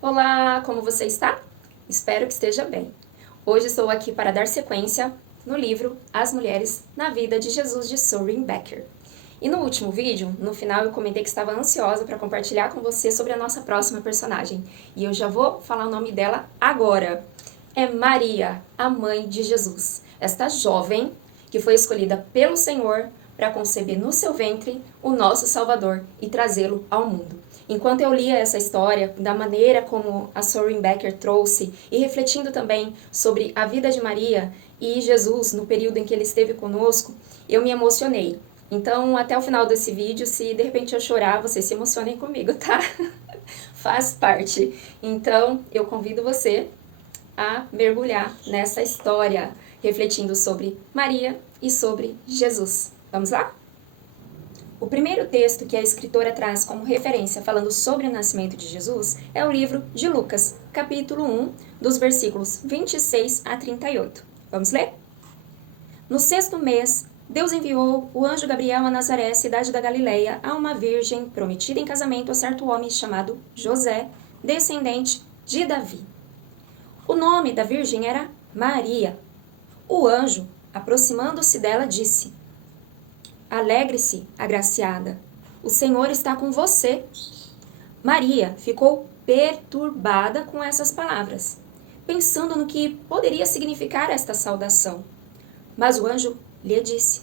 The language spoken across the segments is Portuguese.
Olá, como você está? Espero que esteja bem. Hoje estou aqui para dar sequência no livro As Mulheres na Vida de Jesus de Soren Becker. E no último vídeo, no final, eu comentei que estava ansiosa para compartilhar com você sobre a nossa próxima personagem. E eu já vou falar o nome dela agora. É Maria, a mãe de Jesus. Esta jovem que foi escolhida pelo Senhor para conceber no seu ventre o nosso Salvador e trazê-lo ao mundo. Enquanto eu lia essa história, da maneira como a Soren Becker trouxe, e refletindo também sobre a vida de Maria e Jesus no período em que ele esteve conosco, eu me emocionei. Então, até o final desse vídeo, se de repente eu chorar, vocês se emocionem comigo, tá? Faz parte. Então, eu convido você a mergulhar nessa história, refletindo sobre Maria e sobre Jesus. Vamos lá? O primeiro texto que a escritora traz como referência falando sobre o nascimento de Jesus é o livro de Lucas, capítulo 1, dos versículos 26 a 38. Vamos ler? No sexto mês, Deus enviou o anjo Gabriel a Nazaré, cidade da Galileia, a uma virgem prometida em casamento a certo homem chamado José, descendente de Davi. O nome da virgem era Maria. O anjo, aproximando-se dela, disse: Alegre-se, agraciada, o Senhor está com você. Maria ficou perturbada com essas palavras, pensando no que poderia significar esta saudação. Mas o anjo lhe disse: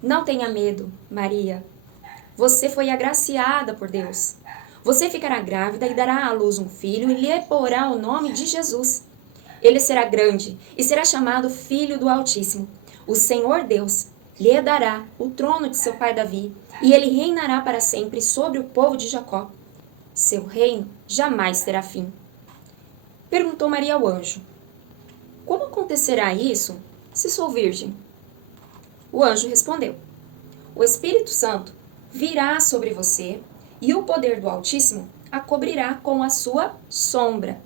Não tenha medo, Maria. Você foi agraciada por Deus. Você ficará grávida e dará à luz um filho e lhe porá o nome de Jesus. Ele será grande e será chamado Filho do Altíssimo. O Senhor Deus lhe dará o trono de seu pai Davi, e ele reinará para sempre sobre o povo de Jacó. Seu reino jamais terá fim. Perguntou Maria ao anjo: Como acontecerá isso, se sou virgem? O anjo respondeu: O Espírito Santo virá sobre você, e o poder do Altíssimo a cobrirá com a sua sombra.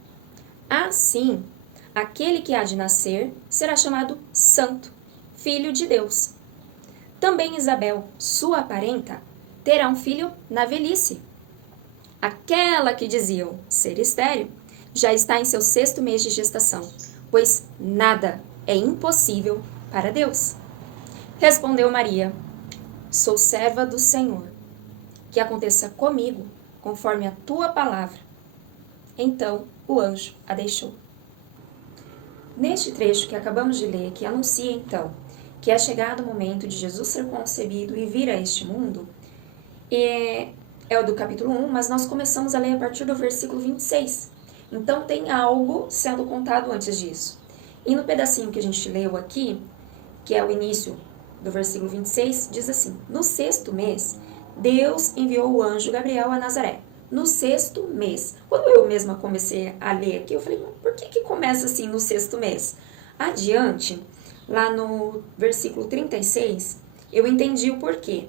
Assim, aquele que há de nascer será chamado Santo, Filho de Deus. Também Isabel, sua parenta, terá um filho na velhice. Aquela que diziam ser estéril já está em seu sexto mês de gestação, pois nada é impossível para Deus. Respondeu Maria: Sou serva do Senhor. Que aconteça comigo conforme a tua palavra. Então o anjo a deixou. Neste trecho que acabamos de ler, que anuncia então que é chegado o momento de Jesus ser concebido e vir a este mundo, é o do capítulo 1, mas nós começamos a ler a partir do versículo 26. Então tem algo sendo contado antes disso. E no pedacinho que a gente leu aqui, que é o início do versículo 26, diz assim: No sexto mês, Deus enviou o anjo Gabriel a Nazaré. No sexto mês. Quando eu mesma comecei a ler aqui, eu falei, por que começa assim no sexto mês? Adiante, lá no versículo 36, eu entendi o porquê.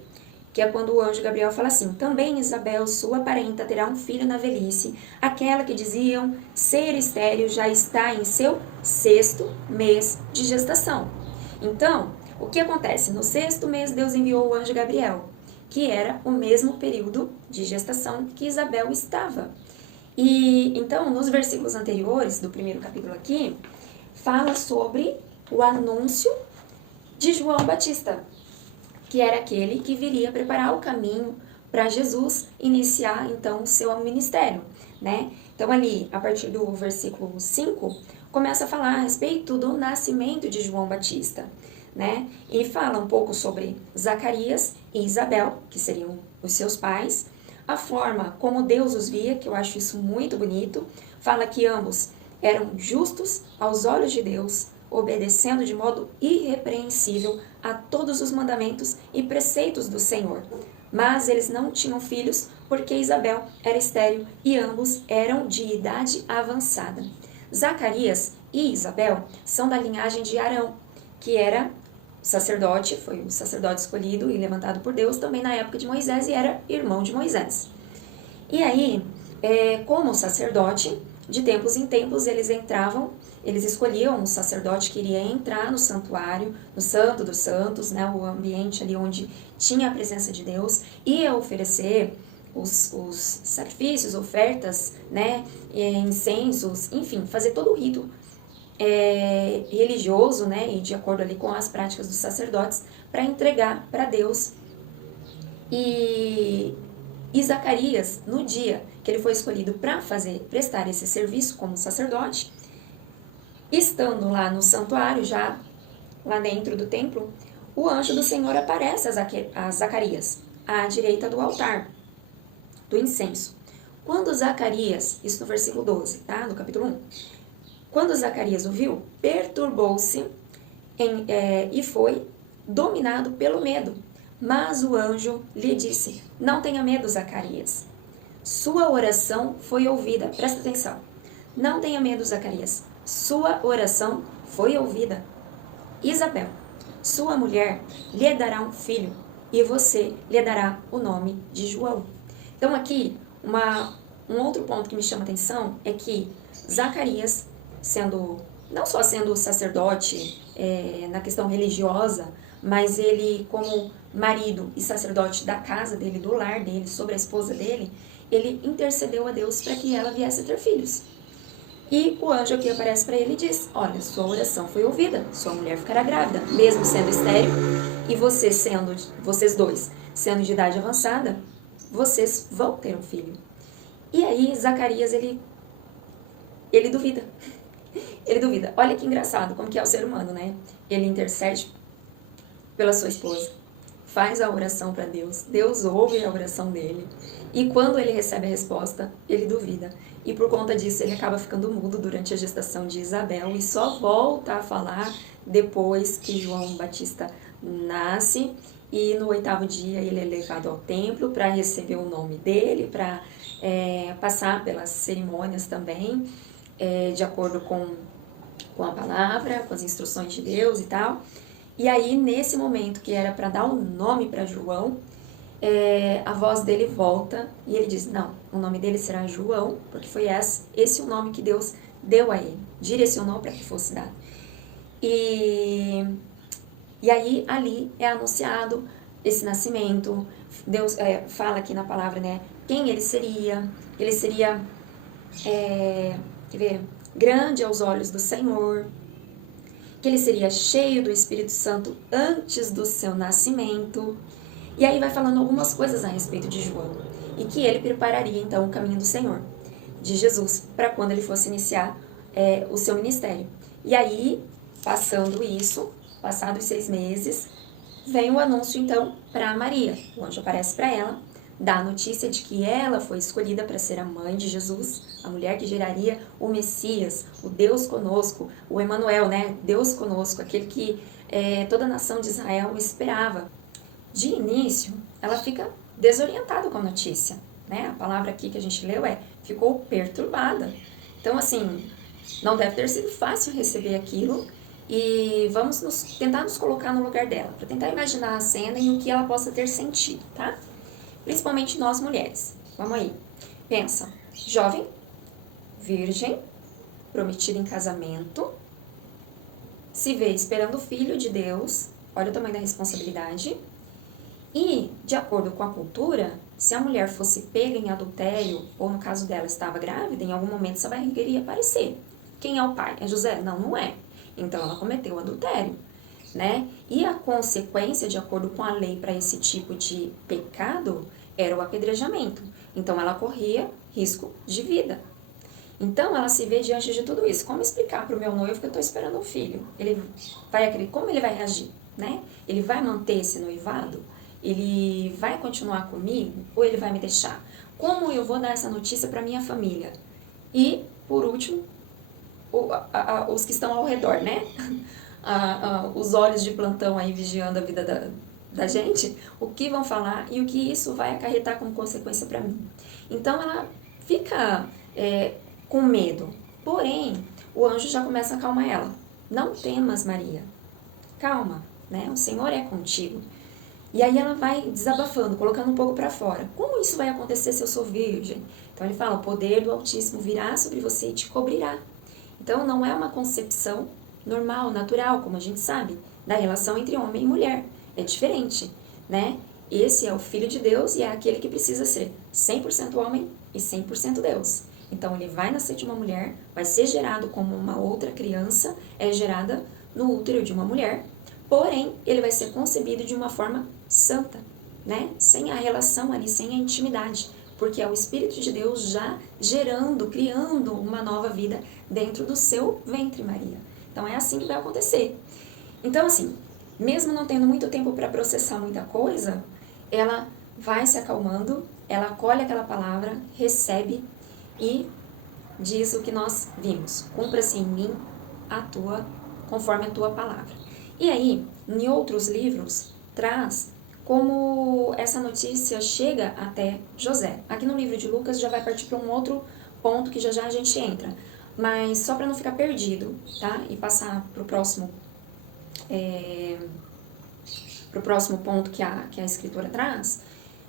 Que é quando o anjo Gabriel fala assim: Também Isabel, sua parenta, terá um filho na velhice. Aquela que diziam ser estéril já está em seu sexto mês de gestação. Então, o que acontece? No sexto mês, Deus enviou o anjo Gabriel, que era o mesmo período de gestação que Isabel estava. E então, nos versículos anteriores do primeiro capítulo aqui, fala sobre o anúncio de João Batista, que era aquele que viria preparar o caminho para Jesus iniciar então o seu ministério, né? Então ali, a partir do versículo 5, começa a falar a respeito do nascimento de João Batista, né? E fala um pouco sobre Zacarias e Isabel, que seriam os seus pais, a forma como Deus os via, que eu acho isso muito bonito. Fala que ambos eram justos aos olhos de Deus, obedecendo de modo irrepreensível a todos os mandamentos e preceitos do Senhor. Mas eles não tinham filhos porque Isabel era estéril e ambos eram de idade avançada. Zacarias e Isabel são da linhagem de Arão, que era sacerdote, foi o sacerdote escolhido e levantado por Deus também na época de Moisés e era irmão de Moisés. E aí, como sacerdote, de tempos em tempos eles escolhiam um sacerdote que iria entrar no santuário, no Santo dos Santos, né, o ambiente ali onde tinha a presença de Deus, ia oferecer os sacrifícios, ofertas, né, incensos, enfim, fazer todo o rito religioso, né, e de acordo ali com as práticas dos sacerdotes, para entregar para Deus. E Zacarias, no dia que ele foi escolhido para prestar esse serviço como sacerdote, estando lá no santuário, já lá dentro do templo, o anjo do Senhor aparece a Zacarias, à direita do altar, do incenso. Quando Zacarias, isso no versículo 12, tá? No capítulo 1. Quando Zacarias o viu, perturbou-se e foi dominado pelo medo. Mas o anjo lhe disse: não tenha medo, Zacarias. Sua oração foi ouvida. Presta atenção. Não tenha medo, Zacarias. Sua oração foi ouvida. Isabel, sua mulher, lhe dará um filho, e você lhe dará o nome de João. Então aqui, um outro ponto que me chama a atenção é que Zacarias, não só sendo sacerdote na questão religiosa, mas ele como marido e sacerdote da casa dele, do lar dele, sobre a esposa dele, ele intercedeu a Deus para que ela viesse a ter filhos. E o anjo aqui aparece para ele e diz: olha, sua oração foi ouvida, sua mulher ficará grávida, mesmo sendo estéril, e vocês dois sendo de idade avançada, vocês vão ter um filho. E aí Zacarias, ele duvida. Ele duvida. Olha que engraçado, como que é o ser humano, né? Ele intercede pela sua esposa, faz a oração para Deus, Deus ouve a oração dele, e quando ele recebe a resposta, ele duvida. E por conta disso, ele acaba ficando mudo durante a gestação de Isabel e só volta a falar depois que João Batista nasce. E no 8º dia ele é levado ao templo para receber o nome dele, para passar pelas cerimônias também, de acordo com a palavra, com as instruções de Deus e tal. E aí, nesse momento que era para dar um nome para João, a voz dele volta e ele diz: não, o nome dele será João, porque foi esse o nome que Deus deu a ele, direcionou para que fosse dado. E aí, ali é anunciado esse nascimento. Deus fala aqui na palavra, né, quem ele seria. Ele seria, grande aos olhos do Senhor, que ele seria cheio do Espírito Santo antes do seu nascimento. E aí vai falando algumas coisas a respeito de João. E que ele prepararia, então, o caminho do Senhor, de Jesus, para quando ele fosse iniciar o seu ministério. E aí, passados 6 meses, vem o anúncio, então, para Maria. O anjo aparece para ela, dá a notícia de que ela foi escolhida para ser a mãe de Jesus, a mulher que geraria o Messias, o Deus conosco, o Emanuel, né? Deus conosco, aquele que toda a nação de Israel esperava. De início, ela fica desorientada com a notícia, né? A palavra aqui que a gente leu ficou perturbada. Então, assim, não deve ter sido fácil receber aquilo, e vamos tentar nos colocar no lugar dela, para tentar imaginar a cena e o que ela possa ter sentido, tá? Principalmente nós mulheres. Vamos aí. Pensa, jovem, virgem, prometida em casamento, se vê esperando o filho de Deus, olha o tamanho da responsabilidade. E, de acordo com a cultura, se a mulher fosse pega em adultério, ou no caso dela estava grávida, em algum momento essa barriga iria aparecer. Quem é o pai? É José? Não, não é. Então ela cometeu adultério, né? E a consequência, de acordo com a lei para esse tipo de pecado, era o apedrejamento. Então ela corria risco de vida. Então ela se vê diante de tudo isso. Como explicar para o meu noivo que eu estou esperando um filho? Como ele vai reagir, né? Ele vai manter esse noivado? Ele vai continuar comigo ou ele vai me deixar? Como eu vou dar essa notícia para minha família? E, por último, os que estão ao redor, né? Os olhos de plantão aí vigiando a vida da gente, o que vão falar e o que isso vai acarretar como consequência para mim. Então ela fica com medo, porém o anjo já começa a acalmar ela. Não temas, Maria, calma, né? O Senhor é contigo. E aí ela vai desabafando, colocando um pouco para fora. Como isso vai acontecer se eu sou virgem? Então ele fala: o poder do Altíssimo virá sobre você e te cobrirá. Então não é uma concepção normal, natural, como a gente sabe, da relação entre homem e mulher. É diferente, né? esse é o Filho de Deus e é aquele que precisa ser 100% homem e 100% Deus. Então, ele vai nascer de uma mulher, vai ser gerado como uma outra criança, é gerada no útero de uma mulher, porém, ele vai ser concebido de uma forma santa, né? Sem a relação ali, sem a intimidade, porque é o Espírito de Deus já gerando, criando uma nova vida dentro do seu ventre, Maria. Então, é assim que vai acontecer. Então, assim, mesmo não tendo muito tempo para processar muita coisa, ela vai se acalmando, ela acolhe aquela palavra, recebe e diz o que nós vimos. Cumpra-se em mim conforme a tua palavra. E aí, em outros livros, traz como essa notícia chega até José. Aqui no livro de Lucas já vai partir para um outro ponto que já a gente entra. Mas só para não ficar perdido, tá? E passar para o próximo ponto que a escritora traz,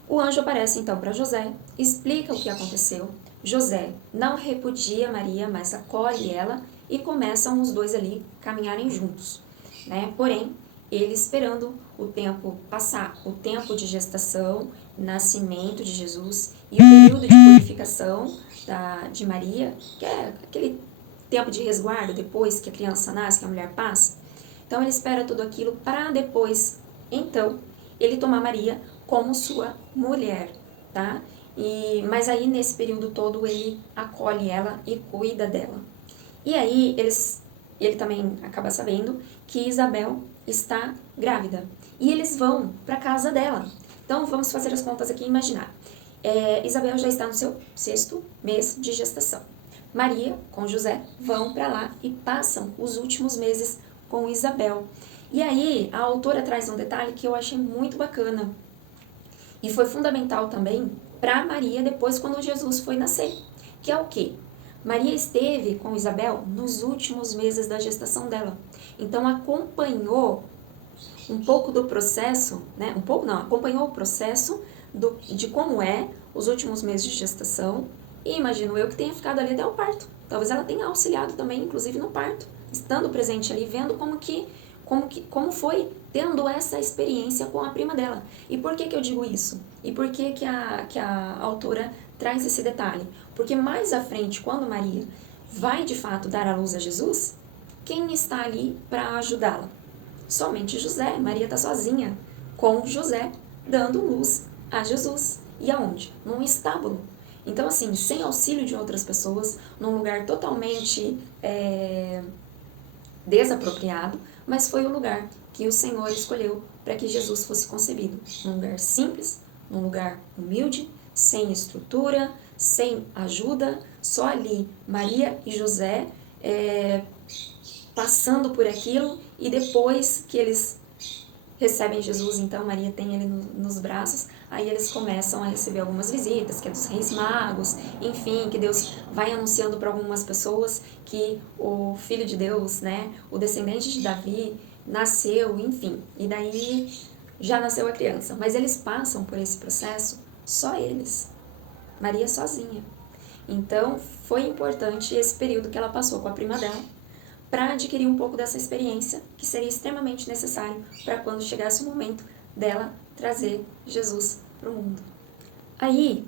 o anjo aparece então para José, explica o que aconteceu. José não repudia Maria, mas acolhe ela e começam os dois ali caminharem juntos, né? Porém, ele esperando o tempo passar, o tempo de gestação, nascimento de Jesus e o período de purificação de Maria, que é aquele tempo de resguardo depois que a criança nasce, que a mulher passa. Então, ele espera tudo aquilo para depois, então, ele tomar Maria como sua mulher, tá? Mas aí, nesse período todo, ele acolhe ela e cuida dela. E aí, ele também acaba sabendo que Isabel está grávida. E eles vão para casa dela. Então, vamos fazer as contas aqui e imaginar. Isabel já está no seu 6º mês de gestação. Maria, com José, vão para lá e passam os últimos meses com Isabel. E aí, a autora traz um detalhe que eu achei muito bacana. E foi fundamental também para Maria depois quando Jesus foi nascer. Que é o quê? Maria esteve com Isabel nos últimos meses da gestação dela. Então, acompanhou um pouco do processo, né? Acompanhou o processo de como os últimos meses de gestação. E imagino eu que tenha ficado ali até o parto. Talvez ela tenha auxiliado também, inclusive no parto, estando presente ali, vendo como foi tendo essa experiência com a prima dela. E por que eu digo isso? E por que a autora traz esse detalhe? Porque mais à frente, quando Maria vai de fato dar à luz a Jesus, quem está ali para ajudá-la? Somente José. Maria está sozinha com José, dando luz a Jesus. E aonde? Num estábulo. Então, assim, sem auxílio de outras pessoas, num lugar totalmente desapropriado, mas foi o lugar que o Senhor escolheu para que Jesus fosse concebido. Num lugar simples, num lugar humilde, sem estrutura, sem ajuda, só ali Maria e José passando por aquilo, e depois que eles recebem Jesus, então Maria tem ele nos braços, aí eles começam a receber algumas visitas, que é dos reis magos, enfim, que Deus vai anunciando para algumas pessoas que o Filho de Deus, né, o descendente de Davi, nasceu, enfim, e daí já nasceu a criança. Mas eles passam por esse processo, só eles, Maria sozinha. Então, foi importante esse período que ela passou com a prima dela, para adquirir um pouco dessa experiência, que seria extremamente necessário para quando chegasse o momento dela trazer Jesus para o mundo. Aí,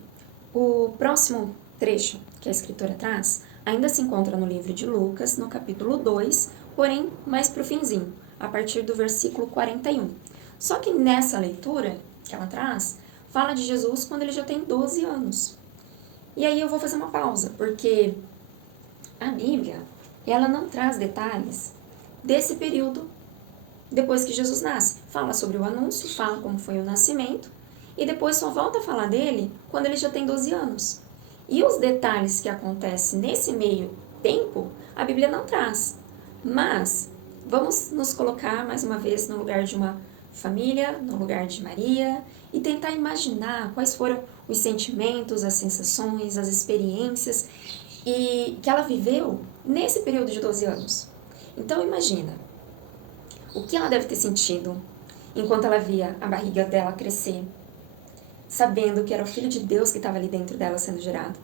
o próximo trecho que a escritora traz ainda se encontra no livro de Lucas, no capítulo 2, porém mais para o finzinho, a partir do versículo 41. Só que nessa leitura que ela traz, fala de Jesus quando ele já tem 12 anos. E aí eu vou fazer uma pausa, porque a Bíblia, ela não traz detalhes desse período depois que Jesus nasce. Fala sobre o anúncio, fala como foi o nascimento, e depois só volta a falar dele quando ele já tem 12 anos. E os detalhes que acontecem nesse meio tempo, a Bíblia não traz. Mas vamos nos colocar mais uma vez no lugar de uma família, no lugar de Maria, e tentar imaginar quais foram os sentimentos, as sensações, as experiências e que ela viveu nesse período de 12 anos. Então imagina, o que ela deve ter sentido enquanto ela via a barriga dela crescer, sabendo que era o Filho de Deus que estava ali dentro dela sendo gerado.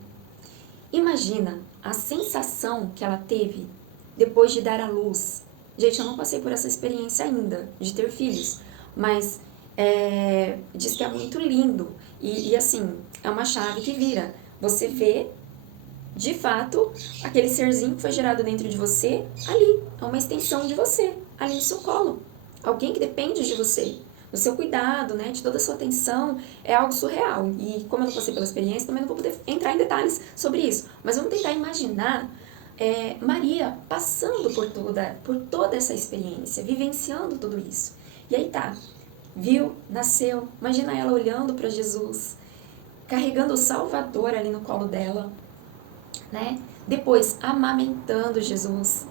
Imagina a sensação que ela teve depois de dar à luz. Gente, eu não passei por essa experiência ainda, de ter filhos, mas Diz que é muito lindo. E assim, é uma chave que vira. Você vê, de fato, aquele serzinho que foi gerado dentro de você ali. É uma extensão de você, ali no seu colo. Alguém que depende de você. Do seu cuidado, né, de toda a sua atenção, é algo surreal. E como eu não passei pela experiência, também não vou poder entrar em detalhes sobre isso. Mas vamos tentar imaginar Maria passando por toda essa experiência, vivenciando tudo isso. E aí tá, viu, nasceu, imagina ela olhando para Jesus, carregando o Salvador ali no colo dela, né? Depois, amamentando Jesus.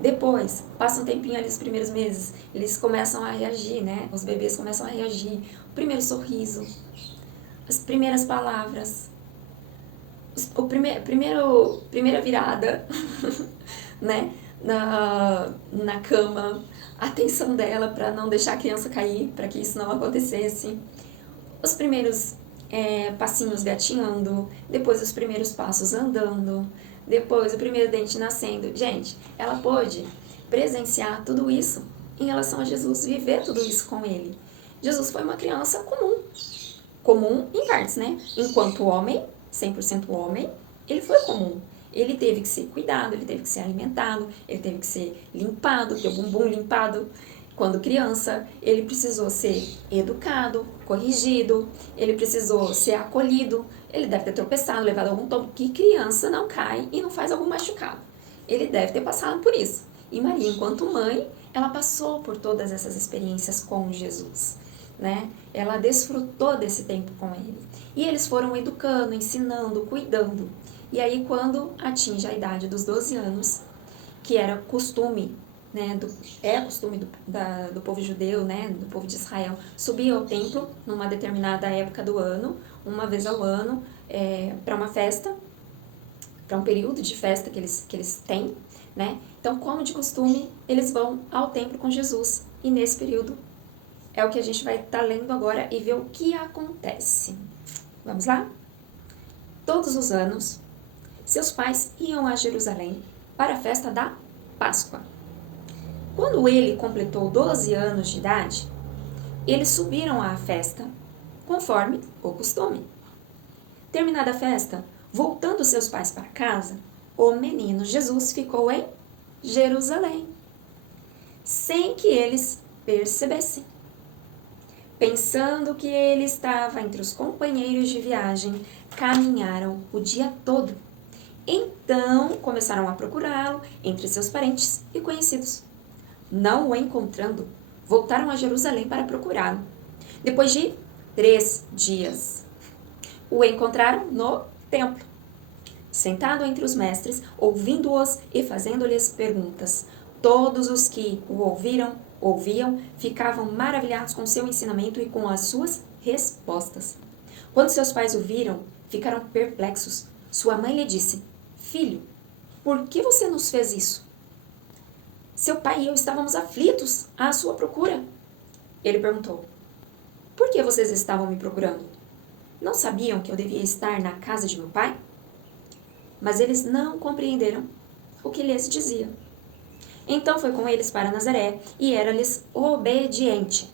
Depois, passa um tempinho ali, os primeiros meses, eles começam a reagir, né? Os bebês começam a reagir. O primeiro sorriso, as primeiras palavras, primeira virada, né? Na cama, a atenção dela para não deixar a criança cair, para que isso não acontecesse. Os primeiros passinhos gatinhando, depois os primeiros passos andando, depois o primeiro dente nascendo. Gente, ela pôde presenciar tudo isso em relação a Jesus, viver tudo isso com ele. Jesus foi uma criança comum em partes, né? Enquanto homem, 100% homem, ele foi comum. Ele teve que ser cuidado, ele teve que ser alimentado, ele teve que ser limpado, ter o bumbum limpado. Quando criança, ele precisou ser educado, corrigido, ele precisou ser acolhido, ele deve ter tropeçado, levado algum tombo, que criança não cai e não faz algum machucado. Ele deve ter passado por isso. E Maria, enquanto mãe, ela passou por todas essas experiências com Jesus, né? Ela desfrutou desse tempo com ele. E eles foram educando, ensinando, cuidando. E aí, quando atinge a idade dos 12 anos, que era costume, né, costume do povo judeu, né, do povo de Israel, subir ao templo numa determinada época do ano, uma vez ao ano, para uma festa, para um período de festa que eles têm, né? Então, como de costume, eles vão ao templo com Jesus. E nesse período é o que a gente vai estar lendo agora e ver o que acontece. Vamos lá? Todos os anos, seus pais iam a Jerusalém para a festa da Páscoa. Quando ele completou 12 anos de idade, eles subiram à festa, conforme o costume. Terminada a festa, voltando seus pais para casa, o menino Jesus ficou em Jerusalém, sem que eles percebessem. Pensando que ele estava entre os companheiros de viagem, caminharam o dia todo. Então começaram a procurá-lo entre seus parentes e conhecidos. Não o encontrando, voltaram a Jerusalém para procurá-lo. Depois de 3 dias, o encontraram no templo, sentado entre os mestres, ouvindo-os e fazendo-lhes perguntas. Todos os que o ouviam, ficavam maravilhados com seu ensinamento e com as suas respostas. Quando seus pais o viram, ficaram perplexos. Sua mãe lhe disse: Filho, por que você nos fez isso? Seu pai e eu estávamos aflitos à sua procura. Ele perguntou: Por que vocês estavam me procurando? Não sabiam que eu devia estar na casa de meu pai? Mas eles não compreenderam o que lhes dizia. Então foi com eles para Nazaré e era-lhes obediente.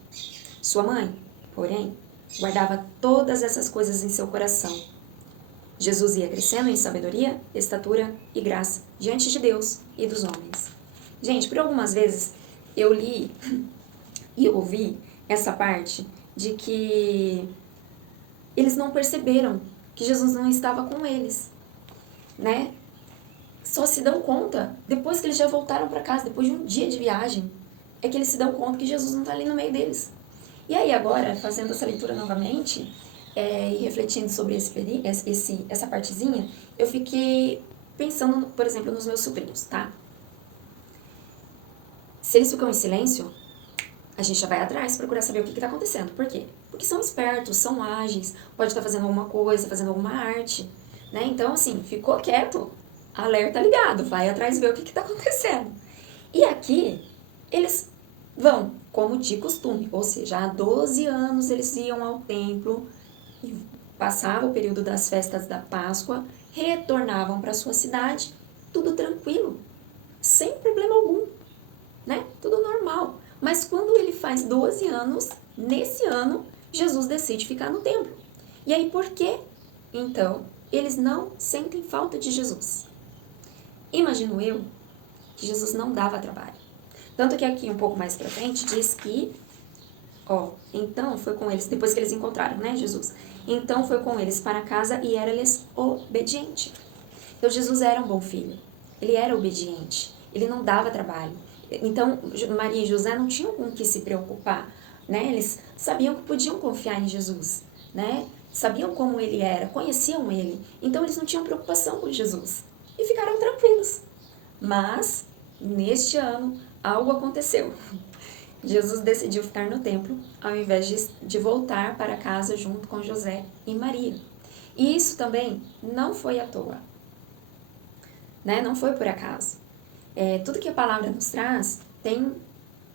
Sua mãe, porém, guardava todas essas coisas em seu coração. Jesus ia crescendo em sabedoria, estatura e graça diante de Deus e dos homens. Gente, por algumas vezes eu li e ouvi essa parte de que eles não perceberam que Jesus não estava com eles, né? Só se dão conta depois que eles já voltaram para casa, depois de um dia de viagem, é que eles se dão conta que Jesus não está ali no meio deles. E aí agora, fazendo essa leitura novamente e refletindo sobre essa partezinha, eu fiquei pensando, por exemplo, nos meus sobrinhos, tá? Se eles ficam em silêncio, a gente já vai atrás procurar saber o que está acontecendo. Por quê? Porque são espertos, são ágeis, pode estar fazendo alguma coisa, fazendo alguma arte, né? Então, assim, ficou quieto, alerta ligado, vai atrás ver o que está acontecendo. E aqui, eles vão, como de costume, ou seja, há 12 anos eles iam ao templo, e passavam o período das festas da Páscoa, retornavam para sua cidade, tudo tranquilo, sem problema algum, né? Tudo normal. Mas quando ele faz 12 anos, nesse ano, Jesus decide ficar no templo. E aí por quê? Então, eles não sentem falta de Jesus. Imagino eu que Jesus não dava trabalho. Tanto que aqui um pouco mais pra frente diz que, então foi com eles, depois que eles encontraram, né, Jesus? Então foi com eles para casa e era-lhes obediente. Então Jesus era um bom filho, ele era obediente, ele não dava trabalho. Então Maria e José não tinham com o que se preocupar, né? Eles sabiam que podiam confiar em Jesus, né? Sabiam como ele era, conheciam ele, então eles não tinham preocupação com Jesus e ficaram tranquilos. Mas neste ano algo aconteceu. Jesus decidiu ficar no templo ao invés de voltar para casa junto com José e Maria. E isso também não foi à toa, né? Não foi por acaso. Tudo que a palavra nos traz tem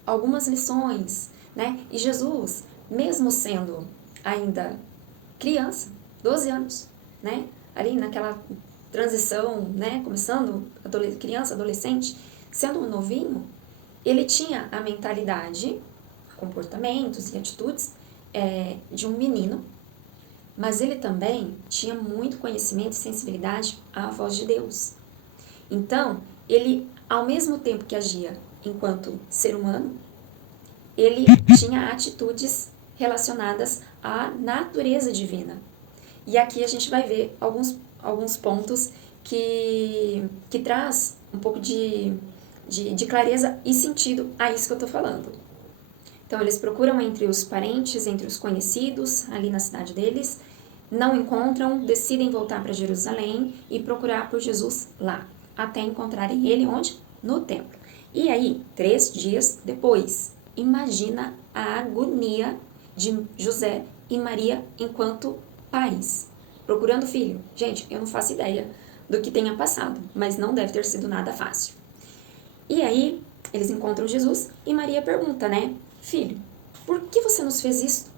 algumas lições, né? E Jesus, mesmo sendo ainda criança, 12 anos, né? Ali naquela transição, né? Começando criança, adolescente, sendo um novinho, ele tinha a mentalidade, comportamentos e atitudes de um menino, mas ele também tinha muito conhecimento e sensibilidade à voz de Deus. Então, ele, ao mesmo tempo que agia enquanto ser humano, ele tinha atitudes relacionadas à natureza divina. E aqui a gente vai ver alguns pontos que traz um pouco de clareza e sentido a isso que eu estou falando. Então, eles procuram entre os parentes, entre os conhecidos, ali na cidade deles, não encontram, decidem voltar para Jerusalém e procurar por Jesus lá, até encontrarem ele onde? No templo. E aí, 3 dias depois, imagina a agonia de José e Maria enquanto pais, procurando o filho. Gente, eu não faço ideia do que tenha passado, mas não deve ter sido nada fácil. E aí, eles encontram Jesus e Maria pergunta, né? Filho, por que você nos fez isso?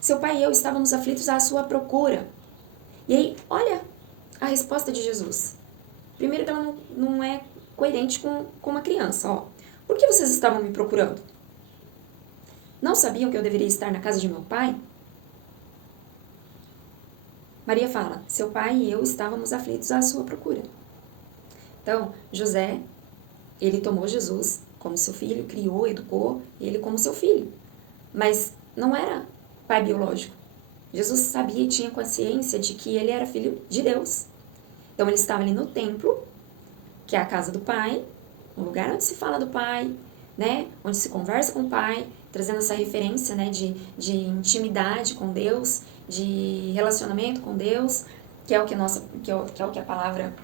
Seu pai e eu estávamos aflitos à sua procura. E aí, olha a resposta de Jesus. Primeiro que ela não é coerente com uma criança, ó. Por que vocês estavam me procurando? Não sabiam que eu deveria estar na casa de meu pai? Maria fala, seu pai e eu estávamos aflitos à sua procura. Então, José, ele tomou Jesus como seu filho, criou, educou ele como seu filho. Mas não era pai biológico. Jesus sabia e tinha consciência de que ele era filho de Deus. Então ele estava ali no templo, que é a casa do pai, um lugar onde se fala do pai, né? Onde se conversa com o pai, trazendo essa referência, né? de intimidade com Deus, de relacionamento com Deus, que é o que a palavra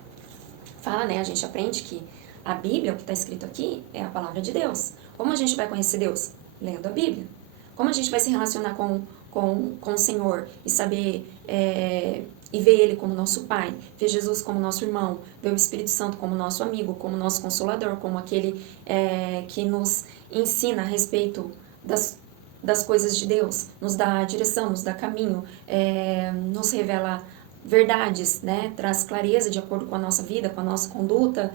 fala, né? A gente aprende que a Bíblia, o que está escrito aqui, é a palavra de Deus. Como a gente vai conhecer Deus? Lendo a Bíblia. Como a gente vai se relacionar com o Senhor e saber e ver Ele como nosso Pai, ver Jesus como nosso irmão, ver o Espírito Santo como nosso amigo, como nosso consolador, como aquele que nos ensina a respeito das coisas de Deus, nos dá direção, nos dá caminho, nos revela verdades, né? Traz clareza de acordo com a nossa vida, com a nossa conduta,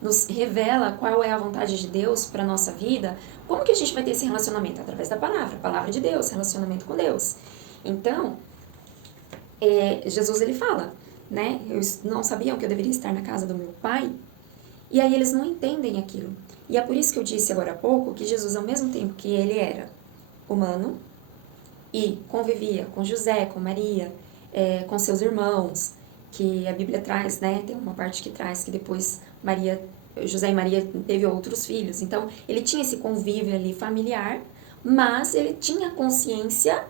nos revela qual é a vontade de Deus para a nossa vida. Como que a gente vai ter esse relacionamento? Através da palavra de Deus, relacionamento com Deus. Então, Jesus ele fala, né? Eles não sabiam que eu deveria estar na casa do meu pai, e aí eles não entendem aquilo. E é por isso que eu disse agora há pouco que Jesus, ao mesmo tempo que ele era humano e convivia com José, com Maria, com seus irmãos, que a Bíblia traz, né? Tem uma parte que traz que depois José e Maria teve outros filhos. Então, ele tinha esse convívio ali familiar, mas ele tinha consciência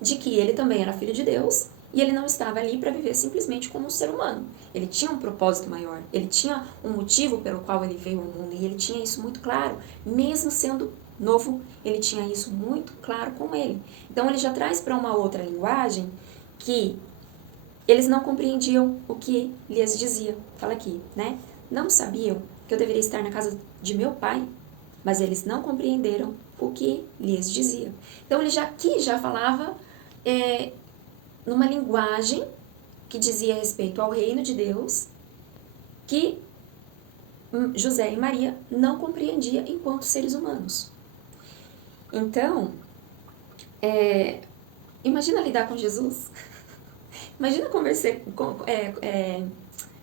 de que ele também era filho de Deus e ele não estava ali para viver simplesmente como um ser humano. Ele tinha um propósito maior, ele tinha um motivo pelo qual ele veio ao mundo e ele tinha isso muito claro, mesmo sendo novo, ele tinha isso muito claro com ele. Então, ele já traz para uma outra linguagem que eles não compreendiam o que lhes dizia. Fala aqui, né? Não sabiam que eu deveria estar na casa de meu pai, mas eles não compreenderam o que lhes dizia. Então, ele já falava numa linguagem que dizia respeito ao reino de Deus, que José e Maria não compreendiam enquanto seres humanos. Então, imagina lidar com Jesus. Imagina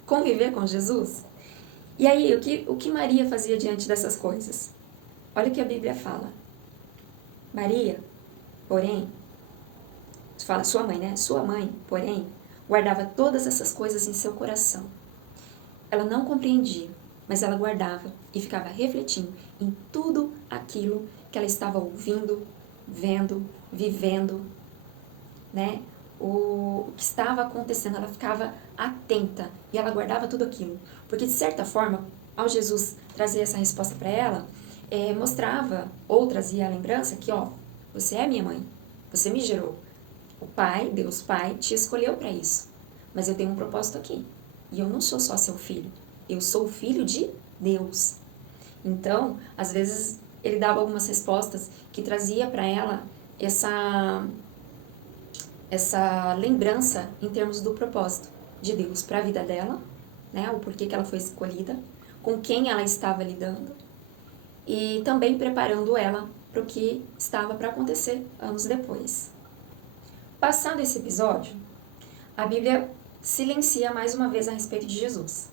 conviver com Jesus. E aí, o que Maria fazia diante dessas coisas? Olha o que a Bíblia fala. Maria, porém, fala sua mãe, né? Sua mãe, porém, guardava todas essas coisas em seu coração. Ela não compreendia, mas ela guardava e ficava refletindo em tudo aquilo que ela estava ouvindo, vendo, vivendo, né? O que estava acontecendo, ela ficava atenta e ela guardava tudo aquilo. Porque, de certa forma, ao Jesus trazer essa resposta para ela, mostrava ou trazia a lembrança que, ó, você é minha mãe, você me gerou. O Pai, Deus Pai, te escolheu para isso. Mas eu tenho um propósito aqui. E eu não sou só seu filho. Eu sou o filho de Deus. Então, às vezes, ele dava algumas respostas que trazia para ela essa lembrança em termos do propósito de Deus para a vida dela, né? O porquê que ela foi escolhida, com quem ela estava lidando e também preparando ela para o que estava para acontecer anos depois. Passado esse episódio, a Bíblia silencia mais uma vez a respeito de Jesus.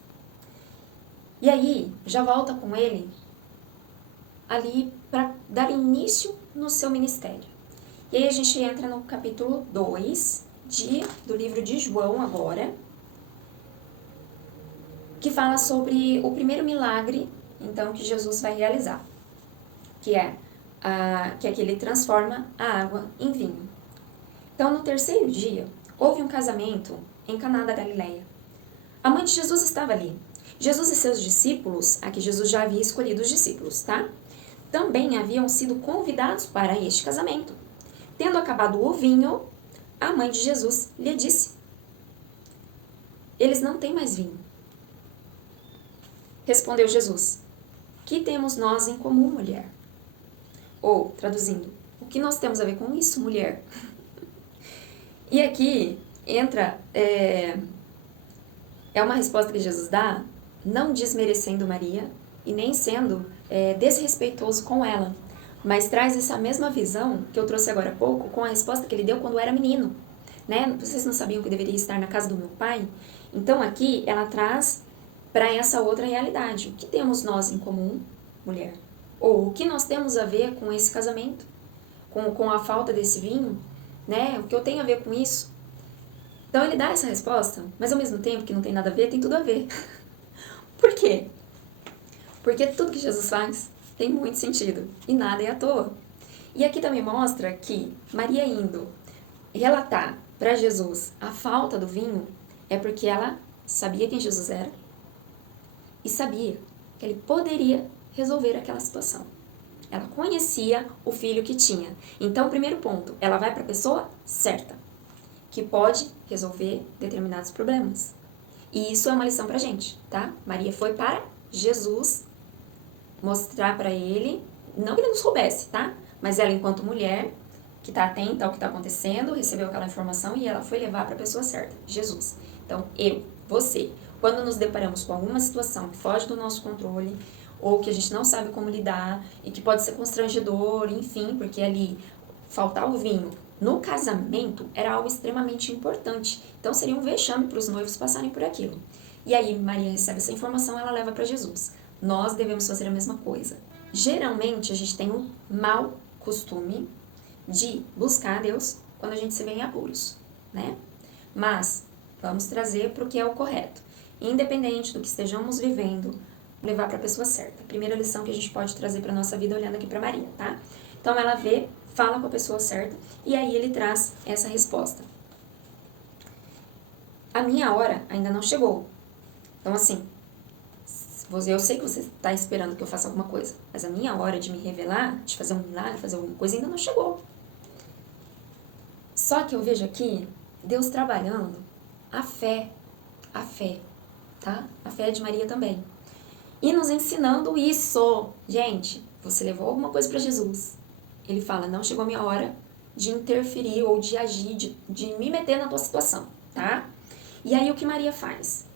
E aí, já volta com ele ali para dar início no seu ministério. E aí a gente entra no capítulo 2 do livro de João agora, que fala sobre o primeiro milagre, então, que Jesus vai realizar, que é que ele transforma a água em vinho. Então, no terceiro dia, houve um casamento em Caná da Galileia. A mãe de Jesus estava ali. Jesus e seus discípulos, aqui Jesus já havia escolhido os discípulos, tá? Também haviam sido convidados para este casamento. Tendo acabado o vinho, a mãe de Jesus lhe disse: eles não têm mais vinho. Respondeu Jesus: que temos nós em comum, mulher? Ou, traduzindo, o que nós temos a ver com isso, mulher? E aqui entra, é uma resposta que Jesus dá, não desmerecendo Maria e nem sendo desrespeitoso com ela, mas traz essa mesma visão que eu trouxe agora há pouco com a resposta que ele deu quando era menino, né? Vocês não sabiam que eu deveria estar na casa do meu pai? Então aqui ela traz para essa outra realidade. O que temos nós em comum, mulher? Ou o que nós temos a ver com esse casamento? Com a falta desse vinho? Né? O que eu tenho a ver com isso? Então ele dá essa resposta, mas ao mesmo tempo que não tem nada a ver, tem tudo a ver. Por quê? Porque tudo que Jesus faz tem muito sentido e nada é à toa. E aqui também mostra que Maria indo relatar para Jesus a falta do vinho é porque ela sabia quem Jesus era e sabia que ele poderia resolver aquela situação. Ela conhecia o filho que tinha. Então, primeiro ponto, ela vai para a pessoa certa, que pode resolver determinados problemas. E isso é uma lição pra gente, tá? Maria foi para Jesus mostrar para ele, não que ele não soubesse, tá? Mas ela, enquanto mulher, que está atenta ao que está acontecendo, recebeu aquela informação e ela foi levar para a pessoa certa, Jesus. Então, você, quando nos deparamos com alguma situação que foge do nosso controle, ou que a gente não sabe como lidar, e que pode ser constrangedor, enfim, porque ali faltar o vinho no casamento era algo extremamente importante. Então, seria um vexame para os noivos passarem por aquilo. E aí, Maria recebe essa informação, ela leva para Jesus. Nós devemos fazer a mesma coisa. Geralmente, a gente tem um mau costume de buscar a Deus quando a gente se vê em apuros, né? Mas vamos trazer para o que é o correto. Independente do que estejamos vivendo, levar para a pessoa certa. Primeira lição que a gente pode trazer para a nossa vida olhando aqui para Maria, tá? Então ela vê, fala com a pessoa certa e aí ele traz essa resposta. A minha hora ainda não chegou. Então assim, eu sei que você está esperando que eu faça alguma coisa, mas a minha hora de me revelar, de fazer um milagre, fazer alguma coisa, ainda não chegou. Só que eu vejo aqui Deus trabalhando a fé, tá? A fé de Maria também. E nos ensinando isso. Gente, você levou alguma coisa para Jesus. Ele fala, não chegou a minha hora de interferir ou de agir, de me meter na tua situação, tá? E aí o que Maria faz?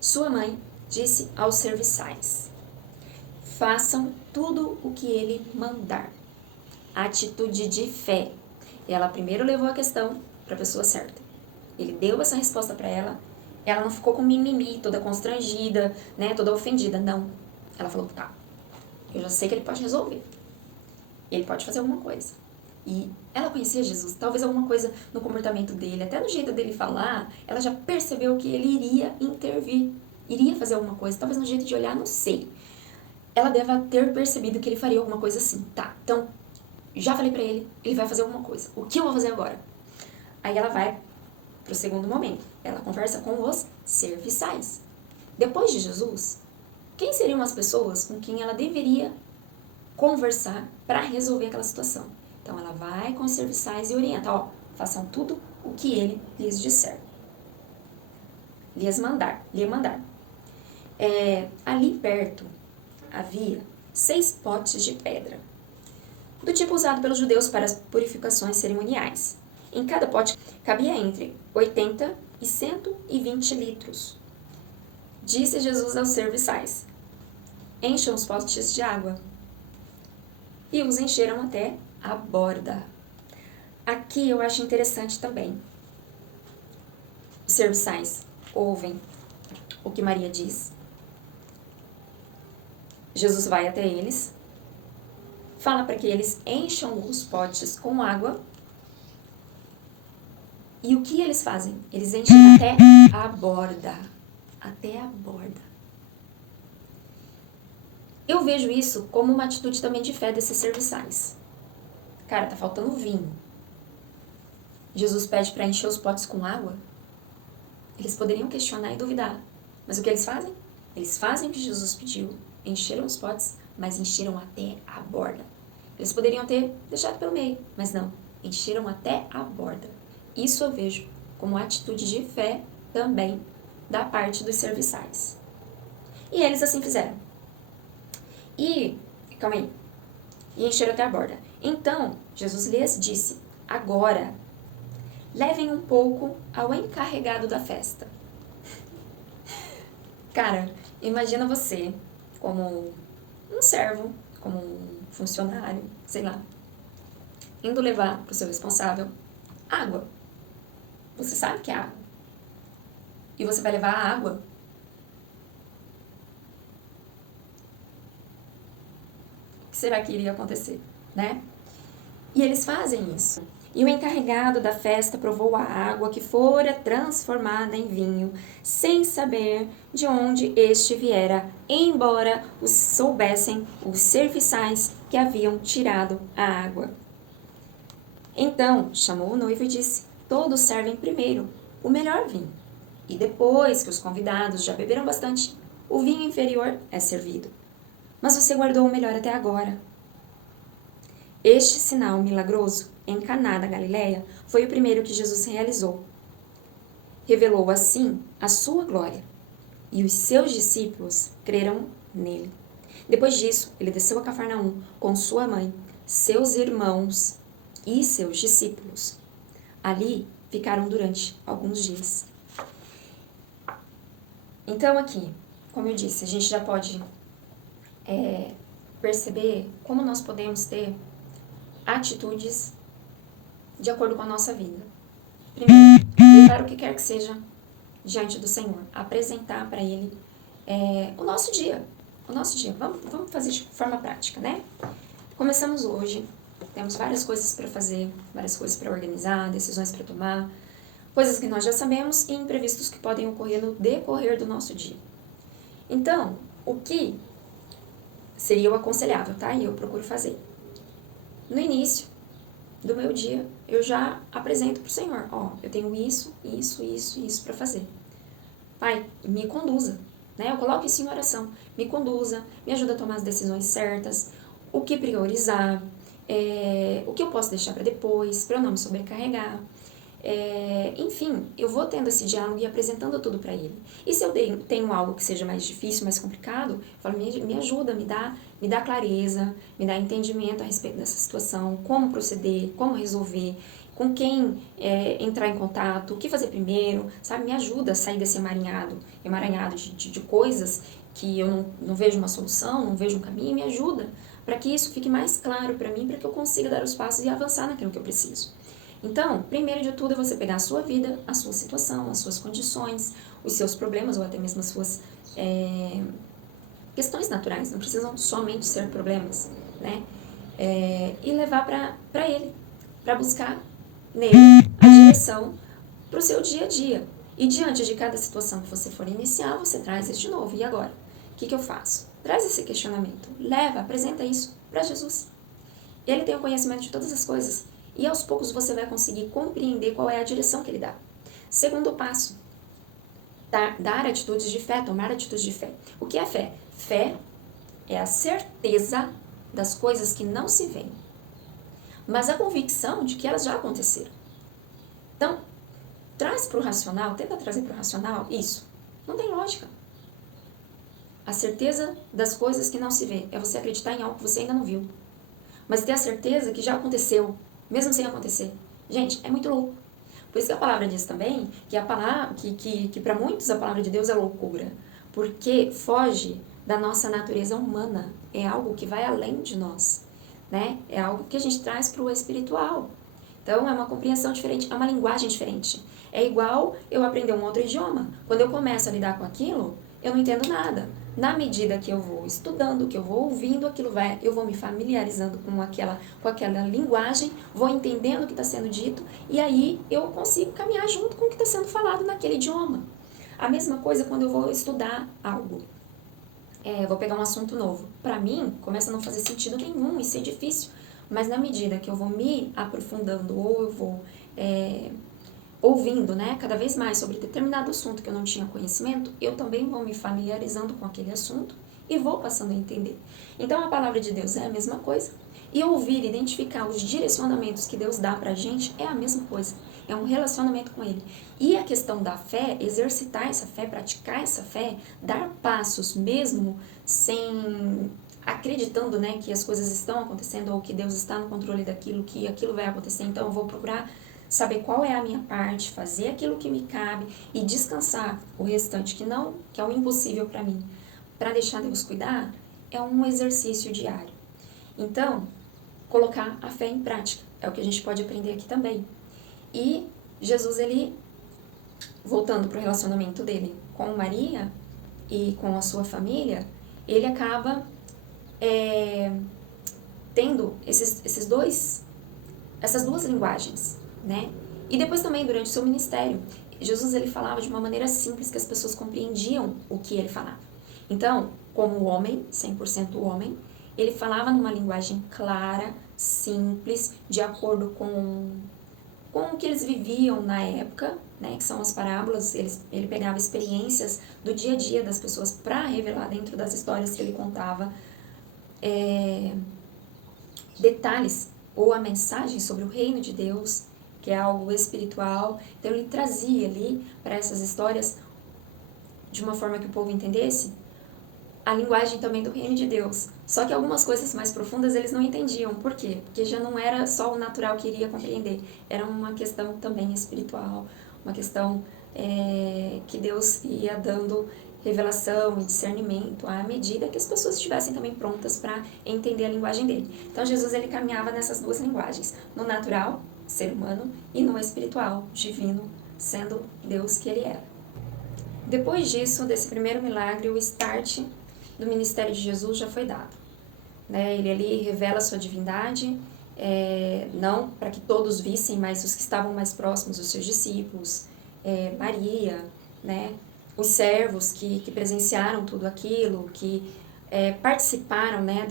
Sua mãe disse aos serviçais: façam tudo o que ele mandar. Atitude de fé. Ela primeiro levou a questão para a pessoa certa. Ele deu essa resposta para ela. Ela não ficou com mimimi, toda constrangida, né, toda ofendida. Não. Ela falou: tá, eu já sei que ele pode resolver. Ele pode fazer alguma coisa. E ela conhecia Jesus, talvez alguma coisa no comportamento dele, até no jeito dele falar, ela já percebeu que ele iria intervir, iria fazer alguma coisa, talvez no jeito de olhar, não sei. Ela deve ter percebido que ele faria alguma coisa assim. Tá, então, já falei pra ele, ele vai fazer alguma coisa. O que eu vou fazer agora? Aí ela vai pro segundo momento. Ela conversa com os serviçais. Depois de Jesus, quem seriam as pessoas com quem ela deveria conversar para resolver aquela situação? Então ela vai com os serviçais e orienta: ó, façam tudo o que ele lhes disser. Lhe mandar. Ali perto havia 6 potes de pedra, do tipo usado pelos judeus para as purificações cerimoniais. Em cada pote cabia entre 80 e 120 litros. Disse Jesus aos serviçais: encham os potes de água. E os encheram até a borda. Aqui eu acho interessante também. Os serviçais ouvem o que Maria diz. Jesus vai até eles, fala para que eles encham os potes com água. E o que eles fazem? Eles enchem até a borda. Até a borda. Eu vejo isso como uma atitude também de fé desses serviçais. Cara, tá faltando vinho. Jesus pede para encher os potes com água. Eles poderiam questionar e duvidar. Mas o que eles fazem? Eles fazem o que Jesus pediu. Encheram os potes, mas encheram até a borda. Eles poderiam ter deixado pelo meio, mas não. Encheram até a borda. Isso eu vejo como atitude de fé também da parte dos serviçais. E eles assim fizeram. E encheram até a borda. Então, Jesus lhes disse: agora, levem um pouco ao encarregado da festa. Cara, imagina você como um servo, como um funcionário, sei lá, indo levar para o seu responsável água. Você sabe que é água. E você vai levar a água. O que será que iria acontecer, né? E eles fazem isso. E o encarregado da festa provou a água que fora transformada em vinho, sem saber de onde este viera, embora os soubessem os serviçais que haviam tirado a água. Então chamou o noivo e disse: todos servem primeiro o melhor vinho, e depois que os convidados já beberam bastante, o vinho inferior é servido. Mas você guardou o melhor até agora. Este sinal milagroso em Caná da Galileia foi o primeiro que Jesus realizou. Revelou assim a sua glória, e os seus discípulos creram nele. Depois disso, ele desceu a Cafarnaum com sua mãe, seus irmãos e seus discípulos. Ali ficaram durante alguns dias. Então aqui, como eu disse, a gente já pode perceber como nós podemos ter atitudes de acordo com a nossa vida. Primeiro, levar o que quer que seja diante do Senhor. Apresentar para Ele o nosso dia. Vamos fazer de forma prática, né? Começamos hoje, temos várias coisas para fazer, várias coisas para organizar, decisões para tomar, coisas que nós já sabemos e imprevistos que podem ocorrer no decorrer do nosso dia. Então, o que seria o aconselhável, tá? E eu procuro fazer. No início do meu dia, eu já apresento para o Senhor: ó, eu tenho isso para fazer. Pai, me conduza, né? Eu coloco isso em oração. Me conduza, me ajuda a tomar as decisões certas, o que priorizar, o que eu posso deixar para depois, para eu não me sobrecarregar. Enfim, eu vou tendo esse diálogo e apresentando tudo para Ele. E se eu tenho algo que seja mais difícil, mais complicado, eu falo: me ajuda, me dá clareza, me dá entendimento a respeito dessa situação, como proceder, como resolver, com quem entrar em contato, o que fazer primeiro, sabe? Me ajuda a sair desse emaranhado de coisas que eu não vejo uma solução, não vejo um caminho, me ajuda para que isso fique mais claro para mim, para que eu consiga dar os passos e avançar naquilo que eu preciso. Então, primeiro de tudo é você pegar a sua vida, a sua situação, as suas condições, os seus problemas ou até mesmo as suas questões naturais, não precisam somente ser problemas, né? E levar para ele, para buscar nele a direção para o seu dia a dia. E diante de cada situação que você for iniciar, você traz isso de novo. E agora? O que eu faço? Traz esse questionamento, leva, apresenta isso para Jesus. Ele tem o conhecimento de todas as coisas e aos poucos você vai conseguir compreender qual é a direção que ele dá. Segundo passo, dar atitudes de fé, tomar atitudes de fé. O que é fé? Fé é a certeza das coisas que não se veem, mas a convicção de que elas já aconteceram. Então, traz para o racional, tenta trazer para o racional isso. Não tem lógica. A certeza das coisas que não se vê é você acreditar em algo que você ainda não viu, mas ter a certeza que já aconteceu, mesmo sem acontecer. Gente, é muito louco. Por isso que a palavra diz também que a palavra, que para muitos a palavra de Deus é loucura, porque foge da nossa natureza humana, é algo que vai além de nós, né? É algo que a gente traz para o espiritual. Então é uma compreensão diferente, é uma linguagem diferente. É igual eu aprender um outro idioma. Quando eu começo a lidar com aquilo, eu não entendo nada. Na medida que eu vou estudando, que eu vou ouvindo, eu vou me familiarizando com aquela linguagem, vou entendendo o que está sendo dito, e aí eu consigo caminhar junto com o que está sendo falado naquele idioma. A mesma coisa quando eu vou estudar algo. Vou pegar um assunto novo. Para mim, começa a não fazer sentido nenhum e ser difícil. Mas na medida que eu vou me aprofundando ou eu vou ouvindo, né, cada vez mais sobre determinado assunto que eu não tinha conhecimento, eu também vou me familiarizando com aquele assunto e vou passando a entender. Então a palavra de Deus é a mesma coisa. E ouvir, identificar os direcionamentos que Deus dá pra gente é a mesma coisa. É um relacionamento com Ele. E a questão da fé, exercitar essa fé, praticar essa fé, dar passos mesmo sem acreditando, né, que as coisas estão acontecendo ou que Deus está no controle daquilo, que aquilo vai acontecer, então eu vou procurar saber qual é a minha parte, fazer aquilo que me cabe e descansar o restante que é o impossível para mim, para deixar Deus cuidar, é um exercício diário. Então, colocar a fé em prática, é o que a gente pode aprender aqui também. E Jesus, ele, voltando para o relacionamento dele com Maria e com a sua família, ele acaba tendo essas duas linguagens, né? E depois também, durante o seu ministério, Jesus, ele falava de uma maneira simples que as pessoas compreendiam o que ele falava. Então, como homem, 100% homem, ele falava numa linguagem clara, simples, de acordo com o que eles viviam na época, né, que são as parábolas. Ele pegava experiências do dia a dia das pessoas para revelar dentro das histórias que ele contava detalhes ou a mensagem sobre o reino de Deus, que é algo espiritual. Então ele trazia ali para essas histórias, de uma forma que o povo entendesse, a linguagem também do reino de Deus. Só que algumas coisas mais profundas eles não entendiam. Por quê? Porque já não era só o natural que iria compreender. Era uma questão também espiritual, uma questão que Deus ia dando revelação e discernimento à medida que as pessoas estivessem também prontas para entender a linguagem dele. Então Jesus, ele caminhava nessas duas linguagens, no natural, ser humano, e no espiritual, divino, sendo Deus que ele era. Depois disso, desse primeiro milagre, o start do ministério de Jesus já foi dado, né? Ele ali revela a sua divindade, não para que todos vissem, mas os que estavam mais próximos, os seus discípulos, Maria, né? Os servos que presenciaram tudo aquilo, que participaram, né,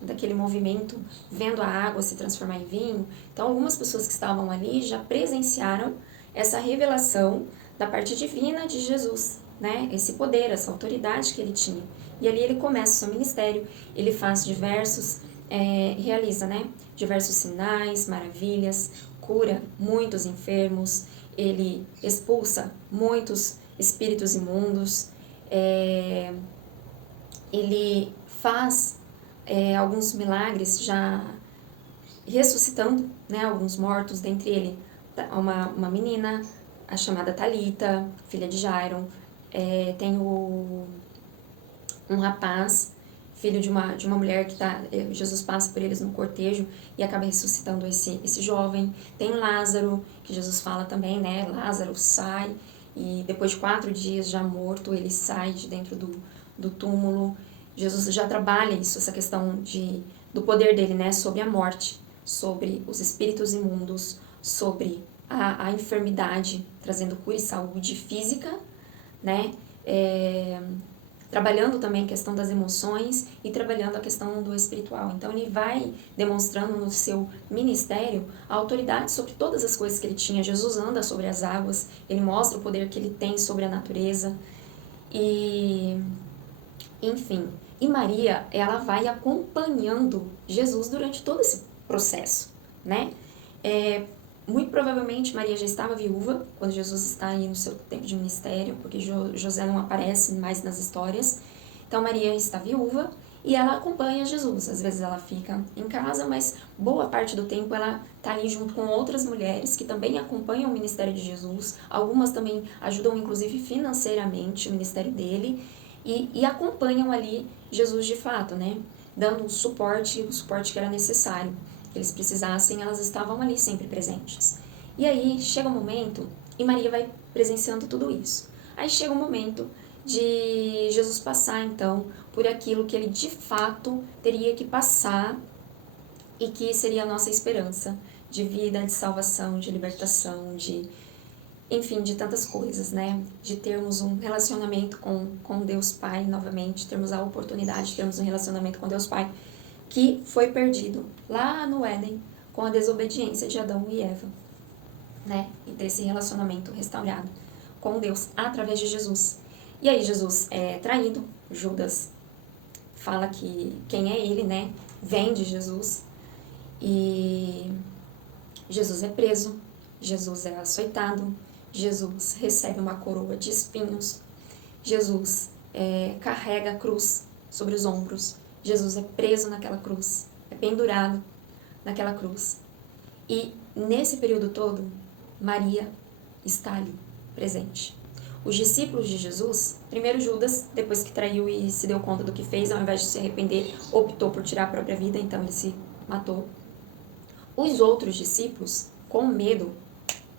daquele movimento, vendo a água se transformar em vinho. Então, algumas pessoas que estavam ali já presenciaram essa revelação da parte divina de Jesus, né? Esse poder, essa autoridade que ele tinha. E ali ele começa o seu ministério, ele faz realiza, né, diversos sinais, maravilhas, cura muitos enfermos, ele expulsa muitos espíritos imundos, ele faz alguns milagres já ressuscitando, né, alguns mortos, dentre ele uma menina, a chamada Talita, filha de Jairo, tem um rapaz, filho de uma mulher que Jesus passa por eles no cortejo e acaba ressuscitando esse jovem. Tem Lázaro, que Jesus fala também, né, Lázaro sai, e depois de 4 dias já morto, ele sai de dentro do túmulo. Jesus já trabalha isso, essa questão do poder dele, né, sobre a morte, sobre os espíritos imundos, sobre a enfermidade, trazendo cura e saúde física, né, trabalhando também a questão das emoções e trabalhando a questão do espiritual. Então ele vai demonstrando no seu ministério a autoridade sobre todas as coisas que ele tinha. Jesus anda sobre as águas, ele mostra o poder que ele tem sobre a natureza e, enfim. E Maria, ela vai acompanhando Jesus durante todo esse processo, né? Muito provavelmente Maria já estava viúva quando Jesus está aí no seu tempo de ministério, porque José não aparece mais nas histórias. Então Maria está viúva e ela acompanha Jesus. Às vezes ela fica em casa, mas boa parte do tempo ela está ali junto com outras mulheres que também acompanham o ministério de Jesus. Algumas também ajudam, inclusive financeiramente, o ministério dele e acompanham ali Jesus de fato, né? Dando o suporte que era necessário. Que eles precisassem, elas estavam ali sempre presentes. E aí chega um momento, e Maria vai presenciando tudo isso. Aí chega um momento de Jesus passar, então, por aquilo que ele de fato teria que passar e que seria a nossa esperança de vida, de salvação, de libertação, enfim, de tantas coisas, né? De termos um relacionamento com Deus Pai novamente, termos a oportunidade de termos um relacionamento com Deus Pai, que foi perdido lá no Éden com a desobediência de Adão e Eva, né? E ter esse relacionamento restaurado com Deus através de Jesus. E aí Jesus é traído, Judas fala que quem é ele, né? Vem de Jesus. E Jesus é preso, Jesus é açoitado, Jesus recebe uma coroa de espinhos, Jesus carrega a cruz sobre os ombros, Jesus é preso naquela cruz, é pendurado naquela cruz. E nesse período todo, Maria está ali, presente. Os discípulos de Jesus, primeiro Judas, depois que traiu e se deu conta do que fez, ao invés de se arrepender, optou por tirar a própria vida, então ele se matou. Os outros discípulos, com medo,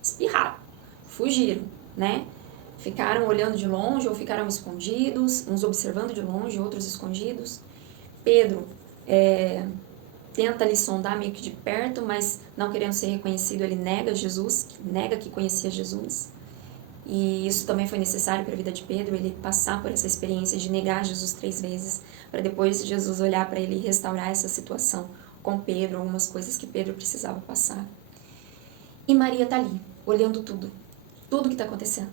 espirraram, fugiram, né? Ficaram olhando de longe ou ficaram escondidos, uns observando de longe, outros escondidos. Pedro tenta lhe sondar meio que de perto, mas não querendo ser reconhecido, ele nega Jesus, nega que conhecia Jesus. E isso também foi necessário para a vida de Pedro, ele passar por essa experiência de negar Jesus 3 vezes, para depois Jesus olhar para ele e restaurar essa situação com Pedro, algumas coisas que Pedro precisava passar. E Maria está ali, olhando tudo que está acontecendo,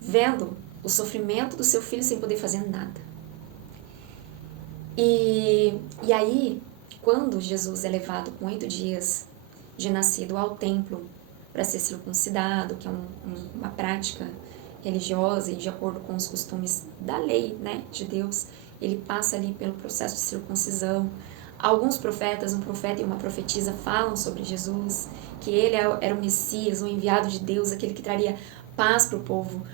vendo o sofrimento do seu filho sem poder fazer nada. E aí, quando Jesus é levado com 8 dias de nascido ao templo para ser circuncidado, que é uma prática religiosa e de acordo com os costumes da lei, né, de Deus, ele passa ali pelo processo de circuncisão. Alguns profetas, um profeta e uma profetisa falam sobre Jesus, que ele era o Messias, o enviado de Deus, aquele que traria paz para o povo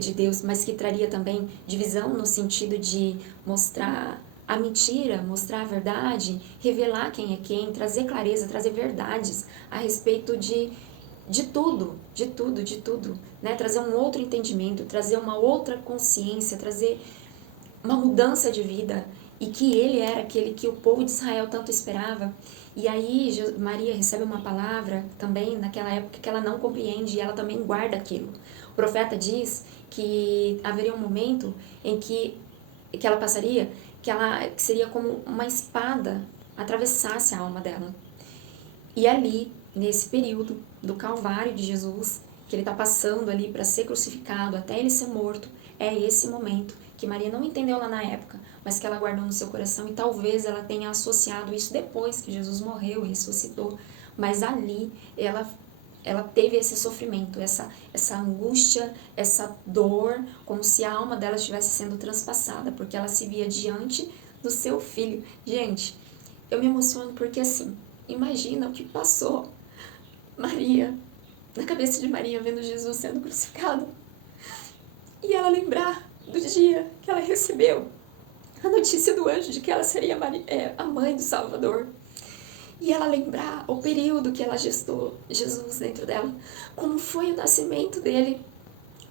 de Deus, mas que traria também divisão no sentido de mostrar a mentira, mostrar a verdade, revelar quem é quem, trazer clareza, trazer verdades a respeito de tudo, né? Trazer um outro entendimento, trazer uma outra consciência, trazer uma mudança de vida, e que ele era aquele que o povo de Israel tanto esperava. E aí Maria recebe uma palavra também naquela época que ela não compreende, e ela também guarda aquilo. O profeta diz que haveria um momento em que ela passaria, que seria como uma espada atravessasse a alma dela. E ali, nesse período do Calvário de Jesus, que ele está passando ali para ser crucificado, até ele ser morto, é esse momento que Maria não entendeu lá na época, mas que ela guardou no seu coração, e talvez ela tenha associado isso depois que Jesus morreu e ressuscitou, mas ali ela teve esse sofrimento, essa angústia, essa dor, como se a alma dela estivesse sendo transpassada, porque ela se via diante do seu filho. Gente, eu me emociono porque assim, Imagina o que passou Maria, na cabeça de Maria, vendo Jesus sendo crucificado. E ela lembrar do dia que ela recebeu a notícia do anjo de que ela seria a mãe do Salvador. E ela lembrar o período que ela gestou Jesus dentro dela. Como foi o nascimento dele.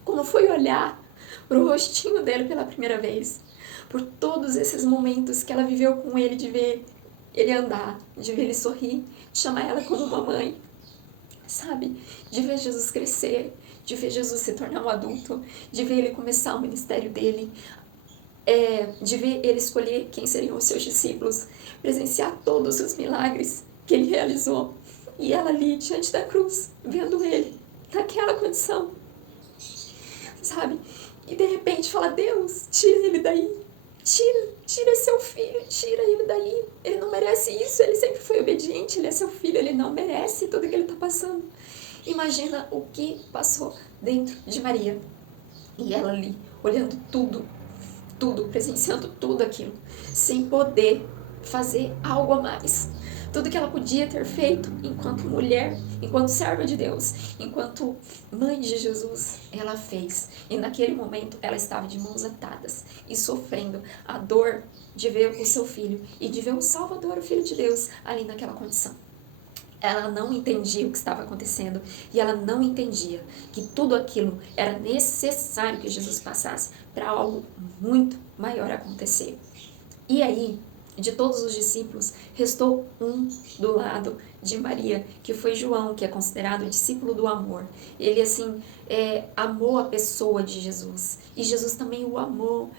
Como foi olhar para o rostinho dele pela primeira vez. Por todos esses momentos que ela viveu com ele, de ver ele andar, de ver ele sorrir, de chamar ela como uma mãe, sabe? De ver Jesus crescer, de ver Jesus se tornar um adulto, de ver ele começar o ministério dele, de ver ele escolher quem seriam os seus discípulos, presenciar todos os milagres que ele realizou. E ela ali, diante da cruz, vendo ele naquela condição, sabe? E de repente fala, Deus, tira ele daí. Tira seu filho, tira ele daí. Ele não merece isso, ele sempre foi obediente, ele é seu filho, ele não merece tudo que ele está passando. Imagina o que passou dentro de Maria. E ela ali, olhando tudo, presenciando tudo aquilo, sem poder fazer algo a mais. Tudo que ela podia ter feito enquanto mulher, enquanto serva de Deus, enquanto mãe de Jesus, ela fez. E naquele momento ela estava de mãos atadas e sofrendo a dor de ver o seu filho e de ver o Salvador, o Filho de Deus, ali naquela condição. Ela não entendia o que estava acontecendo e ela não entendia que tudo aquilo era necessário que Jesus passasse para algo muito maior acontecer. E aí, de todos os discípulos, restou um do lado de Maria, que foi João, que é considerado o discípulo do amor. Ele, assim, amou a pessoa de Jesus. E Jesus também o amou.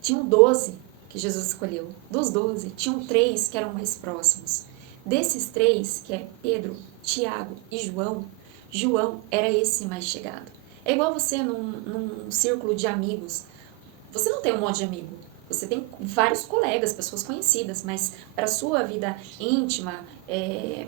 Tinham 12 que Jesus escolheu. Dos 12, tinham 3 que eram mais próximos. Desses 3, que é Pedro, Tiago e João, João era esse mais chegado. É igual você num círculo de amigos. Você não tem um monte de amigo. Você tem vários colegas, pessoas conhecidas, mas para a sua vida íntima,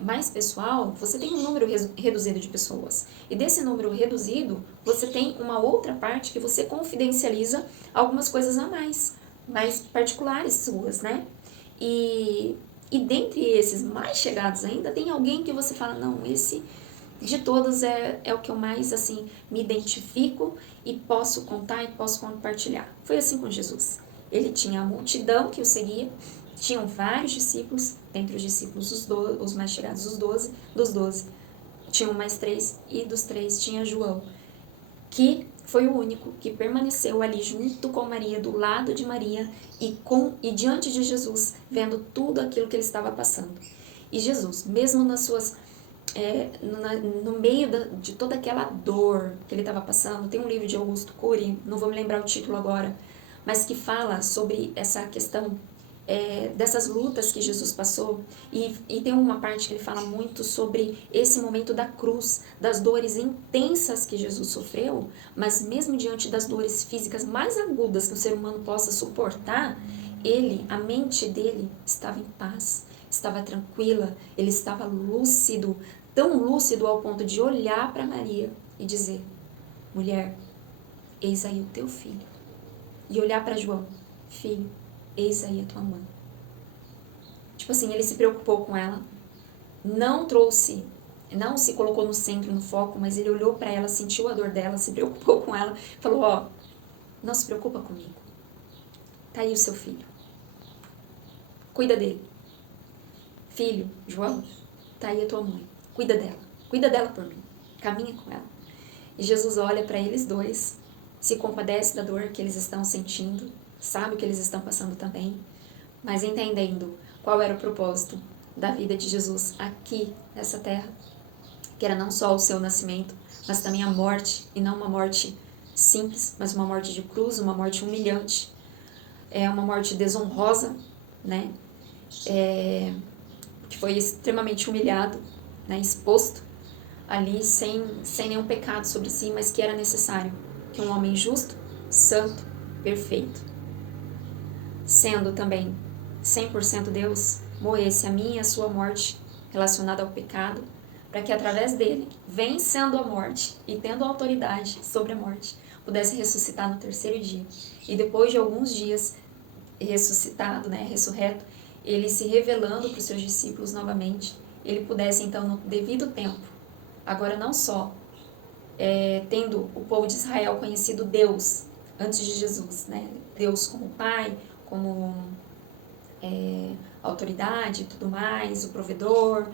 mais pessoal, você tem um número reduzido de pessoas. E desse número reduzido, você tem uma outra parte que você confidencializa algumas coisas a mais particulares suas, né? E dentre esses mais chegados ainda, tem alguém que você fala, não, esse de todos é o que eu mais, assim, me identifico e posso contar e posso compartilhar. Foi assim com Jesus. Ele tinha a multidão que o seguia, tinham vários discípulos, dentre os discípulos os mais chegados, os 12, dos 12, tinham mais 3, e dos 3 tinha João, que foi o único que permaneceu ali junto com Maria, do lado de Maria e diante de Jesus, vendo tudo aquilo que ele estava passando. E Jesus, mesmo nas suas no meio de toda aquela dor que ele estava passando, tem um livro de Augusto Cury, não vou me lembrar o título agora, mas que fala sobre essa questão dessas lutas que Jesus passou, e tem uma parte que ele fala muito sobre esse momento da cruz, das dores intensas que Jesus sofreu, mas mesmo diante das dores físicas mais agudas que o ser humano possa suportar, a mente dele estava em paz, estava tranquila, ele estava lúcido, tão lúcido ao ponto de olhar para Maria e dizer, mulher, eis aí o teu filho. E olhar para João, filho, eis aí a tua mãe. Tipo assim, ele se preocupou com ela, não se colocou no centro, no foco, mas ele olhou para ela, sentiu a dor dela, se preocupou com ela, falou, não se preocupa comigo, tá aí o seu filho, cuida dele. Filho, João, tá aí a tua mãe, cuida dela por mim, caminha com ela. E Jesus olha para eles dois, se compadece da dor que eles estão sentindo, sabe o que eles estão passando também, mas entendendo qual era o propósito da vida de Jesus aqui nessa terra, que era não só o seu nascimento, mas também a morte, e não uma morte simples, mas uma morte de cruz, uma morte humilhante, uma morte desonrosa, né? Que foi extremamente humilhado, né? Exposto ali sem nenhum pecado sobre si, mas que era necessário que um homem justo, santo, perfeito, sendo também 100% Deus, morresse a minha e a sua morte relacionada ao pecado, para que através dele, vencendo a morte e tendo autoridade sobre a morte, pudesse ressuscitar no terceiro dia. E depois de alguns dias ressuscitado, né, ressurreto, ele se revelando para os seus discípulos novamente, ele pudesse então no devido tempo, agora não só tendo o povo de Israel conhecido Deus antes de Jesus, né? Deus como Pai, como autoridade e tudo mais, o provedor,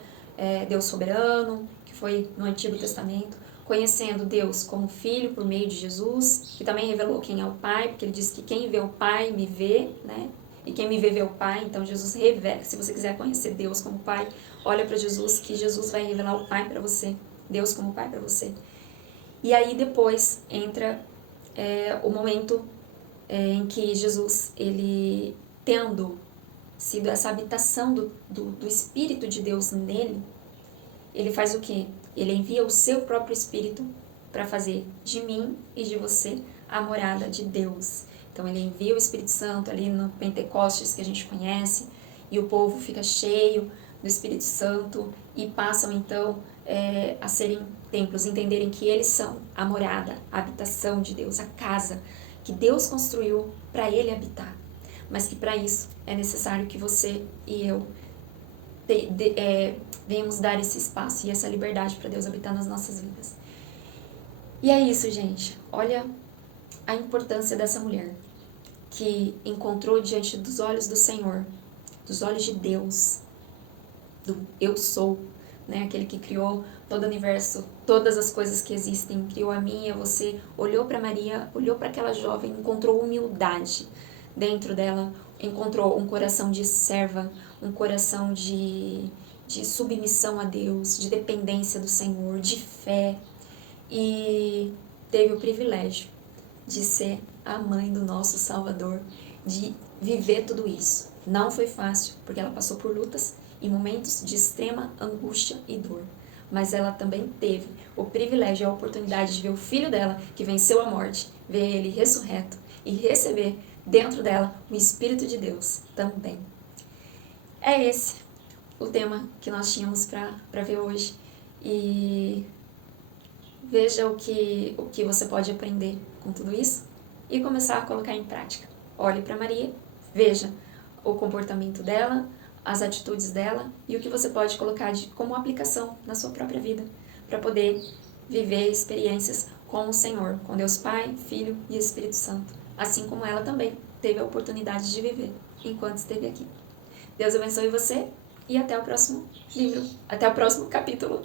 Deus soberano, que foi no Antigo Testamento, conhecendo Deus como Filho por meio de Jesus, que também revelou quem é o Pai, porque ele diz que quem vê o Pai me vê, né? E quem me vê, vê o Pai. Então Jesus revela. Se você quiser conhecer Deus como Pai, olha para Jesus, que Jesus vai revelar o Pai para você, Deus como Pai para você. E aí depois entra o momento em que Jesus, ele tendo sido essa habitação do Espírito de Deus nele, ele faz o quê? Ele envia o seu próprio Espírito para fazer de mim e de você a morada de Deus. Então ele envia o Espírito Santo ali no Pentecostes, que a gente conhece, e o povo fica cheio do Espírito Santo e passam então a serem templos, entenderem que eles são a morada, a habitação de Deus, a casa que Deus construiu para ele habitar. Mas que para isso é necessário que você e eu venhamos dar esse espaço e essa liberdade para Deus habitar nas nossas vidas. E é isso, gente. Olha a importância dessa mulher que encontrou diante dos olhos do Senhor, dos olhos de Deus, do Eu Sou, né? Aquele que criou todo o universo, todas as coisas que existem, criou a mim e a você, olhou para Maria, olhou para aquela jovem, encontrou humildade dentro dela, encontrou um coração de serva, um coração de submissão a Deus, de dependência do Senhor, de fé, e teve o privilégio de ser a mãe do nosso Salvador, de viver tudo isso. Não foi fácil, porque ela passou por lutas e momentos de extrema angústia e dor, mas ela também teve o privilégio e a oportunidade de ver o filho dela, que venceu a morte, ver ele ressurreto e receber dentro dela o Espírito de Deus também. É esse o tema que nós tínhamos para ver hoje. E veja o que você pode aprender com tudo isso e começar a colocar em prática. Olhe para Maria, veja o comportamento dela, as atitudes dela e o que você pode colocar como aplicação na sua própria vida para poder viver experiências com o Senhor, com Deus Pai, Filho e Espírito Santo, assim como ela também teve a oportunidade de viver enquanto esteve aqui. Deus abençoe você e até o próximo livro, até o próximo capítulo